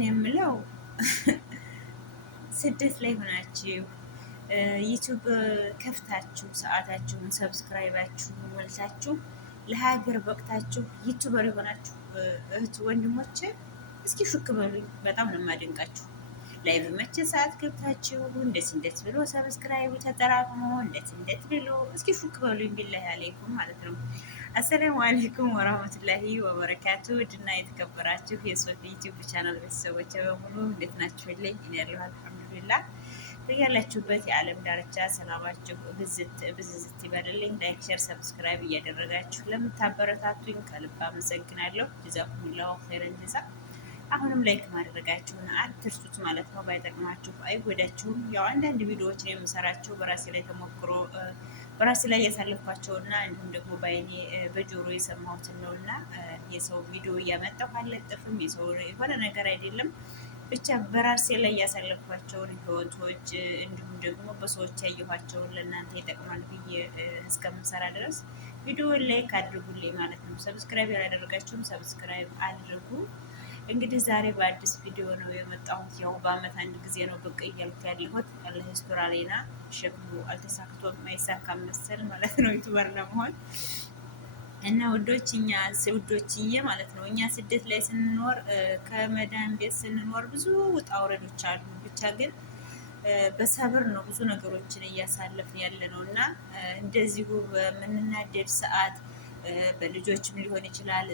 እኔ የምለው ስደት ላይ ሆናችሁ ዩቱብ ከፍታችሁ ሰዓታችሁን ሰብስክራይባችሁ ሞልታችሁ ለሀገር በቅታችሁ ዩቱበር የሆናችሁ እህት ወንድሞቼ እስኪ ሹክ በሉኝ። በጣም ነው የማደንቃችሁ። ላይቭ መቼ ሰዓት ገብታችሁ እንደት ብሎ ሰብስክራይቡ ተጠራቅሞ እንደት ብሎ እስኪ ሹክ በሉኝ። ቢላሂ አለይኩም ማለት ነው። አሰላሙ አለይኩም ወራህመቱላሂ ወበረካቱ። ውድና የተከበራችሁ የሶፊ ዩቲዩብ ቻናል ቤተሰቦች በሙሉ እንዴት ናችሁልኝ? እኔ ያለሁ አልሐምዱሊላህ። ያላችሁበት የዓለም ዳርቻ ሰላማችሁ ብዝዝት ይበልልኝ። ላይክ፣ ሼር፣ ሰብስክራይብ እያደረጋችሁ ለምታበረታቱኝ ከልብ አመሰግናለሁ። ጀዛኩሙላሁ ኸይረን ጀዛ። አሁንም ላይክ ማድረጋችሁን አትርሱት ማለት ነው። ባይጠቅማችሁ አይጎዳችሁም። ያው አንዳንድ ቪዲዮዎች ነው የምሰራቸው በራሴ ላይ ተሞክሮ በራሴ ላይ ያሳለፍኳቸውና እንዲሁም ደግሞ በአይኔ በጆሮ የሰማሁትን ነው እና የሰው ቪዲዮ እያመጣሁ አልለጥፍም። የሰው የሆነ ነገር አይደለም ብቻ በራሴ ላይ ያሳለፍኳቸውን ህይወቶች እንዲሁም ደግሞ በሰዎች ያየኋቸውን ለእናንተ ይጠቅማል ብዬ እስከምሰራ ድረስ ቪዲዮውን ላይክ አድርጉልኝ ማለት ነው። ሰብስክራይብ ያላደረጋችሁም ሰብስክራይብ አድርጉ። እንግዲህ ዛሬ በአዲስ ቪዲዮ ነው የመጣሁት። ያው በአመት አንድ ጊዜ ነው ብቅ እያልኩ ያለሁት። አላህ ይስጥር አለይና ሸክሙ አልተሳክቶም አይሳካም መሰል ማለት ነው ዩቱበር ለመሆን እና ውዶችዬ ማለት ነው። እኛ ስደት ላይ ስንኖር ከመዳን ቤት ስንኖር ብዙ ውጣ ውረዶች አሉ። ብቻ ግን በሰብር ነው ብዙ ነገሮችን እያሳለፍን ያለ ነው እና እንደዚሁ በምንናደድ ሰዓት በልጆችም ሊሆን ይችላል፣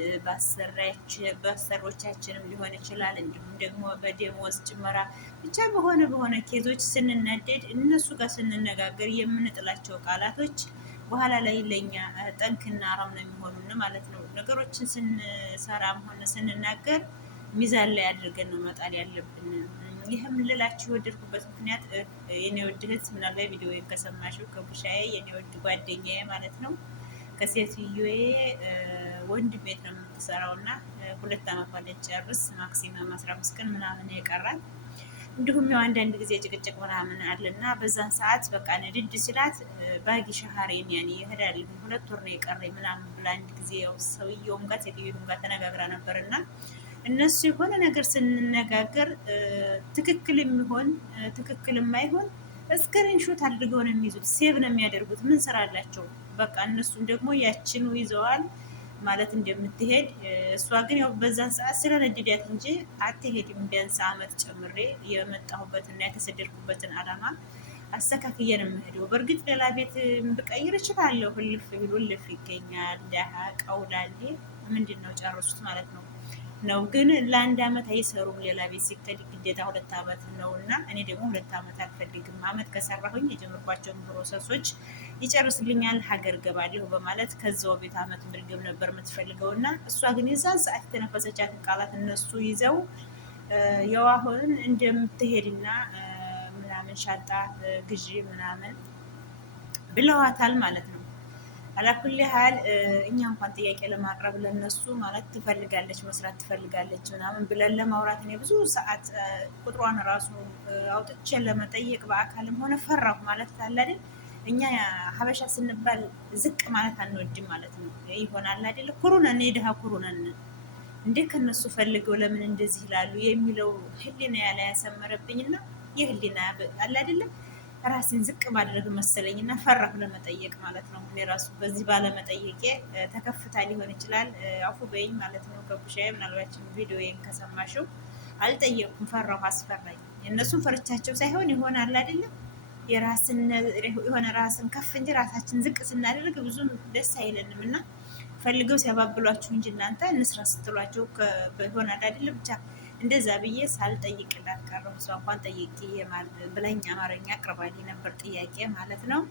በአሰሮቻችንም ሊሆን ይችላል፣ እንዲሁም ደግሞ በደሞዝ ጭመራ ብቻ በሆነ ኬዞች ስንናደድ እነሱ ጋር ስንነጋገር የምንጥላቸው ቃላቶች በኋላ ላይ ለኛ ጠንክና አራም ነው የሚሆኑን ማለት ነው። ነገሮችን ስንሰራም ሆነ ስንናገር ሚዛን ላይ አድርገን ነው መጣል ያለብን። ይህም ልላችሁ የወደድኩበት ምክንያት የኔ ውድ እህት ምናልባት ቪዲዮ ከሰማሽው ከቡሻዬ የኔ ውድ ጓደኛዬ ማለት ነው ከሴትዮዬ ወንድም ቤት ነው የምትሰራው እና 2 አመት ልትጨርስ ማክሲመም 15 ቀን ምናምን የቀራል። እንዲሁም ያው አንዳንድ ጊዜ ጭቅጭቅ ምናምን አለና በዛን ሰዓት በቃ ንድድ ሲላት ባጊ ሻሃሬን ያኔ ይሄዳል 2 ወር ነው የቀረኝ ምናምን ብላ አንድ ጊዜ ያው ሰውየውም ጋር ሴትዮውም ጋር ተነጋግራ ነበርና እነሱ የሆነ ነገር ስንነጋገር ትክክል የሚሆን ትክክል የማይሆን ስክሪንሾት አድርገው ነው የሚይዙት፣ ሴቭ ነው የሚያደርጉት። ምን ስራ አላቸው? በቃ እነሱም ደግሞ ያችኑ ይዘዋል ማለት እንደምትሄድ። እሷ ግን ያው በዛን ሰዓት ስለነደዳት እንጂ አትሄድም። ቢያንስ አመት ጨምሬ የመጣሁበትና የተሰደድኩበትን አላማ አስተካክዬ ነው የምሄደው። በእርግጥ ሌላ ቤት ብቀይር እችላለሁ። ህልፍ ቢሉ ልፍ ይገኛል። ዳሃ ቀውላሌ ምንድን ነው ጨርሱት ማለት ነው ነው ግን ለአንድ አመት አይሰሩም። ሌላ ቤት ሲከድ ግዴታ 2 አመት ነው እና እኔ ደግሞ 2 አመት አልፈልግም። አመት ከሰራሁኝ የጀመርኳቸውን ፕሮሰሶች ይጨርስልኛል፣ ሀገር ገባለሁ በማለት ከዛው ቤት አመት ምርግብ ነበር የምትፈልገው እና እሷ ግን የዛን ሰዓት የተነፈሰቻትን ቃላት እነሱ ይዘው ያው አሁን እንደምትሄድና ምናምን ሻንጣ ግዢ ምናምን ብለዋታል ማለት ነው። አላኩል ያህል እኛ እንኳን ጥያቄ ለማቅረብ ለነሱ ማለት ትፈልጋለች መስራት ትፈልጋለች ምናምን ብለን ለማውራት እኔ ብዙ ሰዓት ቁጥሯን ራሱ አውጥቼ ለመጠየቅ በአካልም ሆነ ፈራሁ ማለት አለ አይደል። እኛ ሀበሻ ስንባል ዝቅ ማለት አንወድም ማለት ነው። ይሆናል አይደል? ኩሩነን የድሃ ኩሩነን እንዴ ከነሱ ፈልገው ለምን እንደዚህ ይላሉ የሚለው ህሊና ያለ ያሰመረብኝና የህሊና አለ አይደለም ራሴን ዝቅ ማድረግ መሰለኝ እና ፈራሁ ለመጠየቅ ማለት ነው። እኔ ራሱ በዚህ ባለመጠየቄ ተከፍታ ሊሆን ይችላል አፉ በይኝ ማለት ነው። ከቡሻዬ ምናልባችን ቪዲዮዬን ከሰማሽው አልጠየቅኩም፣ ፈራሁ፣ አስፈራኝ። የእነሱን ፈርቻቸው ሳይሆን ይሆናል አይደለም የራስን የሆነ ራስን ከፍ እንጂ ራሳችን ዝቅ ስናደርግ ብዙም ደስ አይለንም እና ፈልገው ሲያባብሏችሁ እንጂ እናንተ እንስራ ስትሏቸው ይሆናል አይደለም ብቻ እንደዛ ብዬ ሳልጠይቅላት ቀረሁ። እሷ እንኳን ጠይቄ ብላኝ አማርኛ አቅርባልኝ ነበር ጥያቄ ማለት ነው።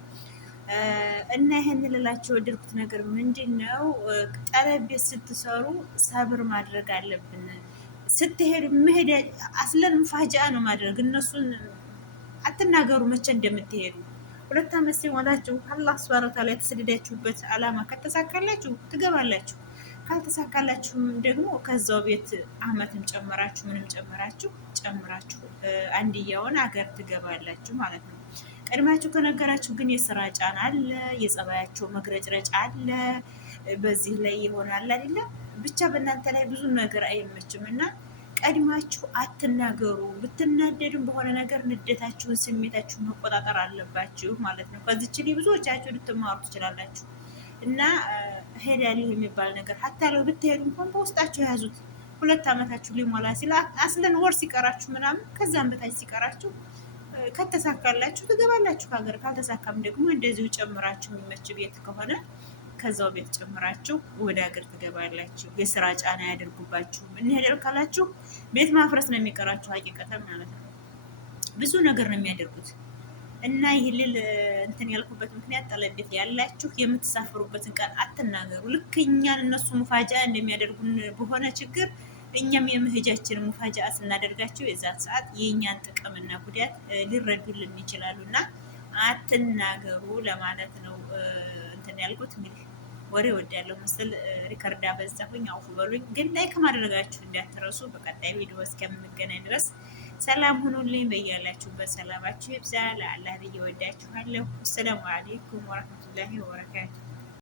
እና ይሄን ልላቸው የወደድኩት ነገር ምንድን ነው፣ ጠለቤት ስትሰሩ ሰብር ማድረግ አለብን። ስትሄዱ መሄድ አስለን ፋጃ ነው ማድረግ። እነሱን አትናገሩ መቼ እንደምትሄዱ። 2 አመት ሲሞላችሁ አላህ ሱብሃነሁ ወተዓላ የተሰደዳችሁበት አላማ ከተሳካላችሁ ትገባላችሁ። ካልተሳካላችሁም ደግሞ ከዛው ቤት አመትም ጨመራችሁ ምንም ጨምራችሁ አንድያውን አገር ትገባላችሁ ማለት ነው። ቀድማችሁ ከነገራችሁ ግን የስራ ጫና አለ፣ የጸባያቸው መግረጭረጫ አለ። በዚህ ላይ ይሆናል አይደለ ብቻ በእናንተ ላይ ብዙ ነገር አይመችም እና ቀድማችሁ አትናገሩ። ብትናደዱም በሆነ ነገር ንደታችሁን፣ ስሜታችሁን መቆጣጠር አለባችሁ ማለት ነው። ከዚች ላይ ብዙዎቻችሁ ልትማሩ ትችላላችሁ። እና ሄዳለሁ የሚባል ነገር ሀታ ለው ብትሄዱ እንኳን በውስጣችሁ የያዙት 2 ዓመታችሁ ሊሞላ ሲል አስለን ወር ሲቀራችሁ ምናምን ከዛም በታች ሲቀራችሁ ከተሳካላችሁ ትገባላችሁ ከሀገር። ካልተሳካም ደግሞ እንደዚሁ ጨምራችሁ የሚመች ቤት ከሆነ ከዛው ቤት ጨምራችሁ ወደ ሀገር ትገባላችሁ። የስራ ጫና ያደርጉባችሁ። እንሄደር ካላችሁ ቤት ማፍረስ ነው የሚቀራችሁ። ሀቂቀተን ማለት ነው ብዙ ነገር ነው የሚያደርጉት። እና ይህ ልል እንትን ያልኩበት ምክንያት ጠለቤት ያላችሁ የምትሳፍሩበትን ቀን አትናገሩ። ልክ እኛን እነሱ ሙፋጃ እንደሚያደርጉን በሆነ ችግር እኛም የመሄጃችን ሙፋጃ ስናደርጋቸው የዛን ሰዓት የእኛን ጥቅምና ጉዳት ሊረዱልን ይችላሉ። እና አትናገሩ ለማለት ነው እንትን ያልኩት። እንግዲህ ወሬ ወዳለው መሰል ሪከርድ አበዛሁኝ፣ አውፉ በሉኝ። ግን ላይክ ማድረጋችሁ እንዳትረሱ። በቀጣይ ቪዲዮ እስከምንገናኝ ድረስ ሰላም ሁኑልኝ። በያላችሁበት ሰላማችሁ ይብዛ። ለአላህ ብዬ ወዳችኋለሁ። አሰላሙ አለይኩም ወረህመቱላሂ ወበረካቱ።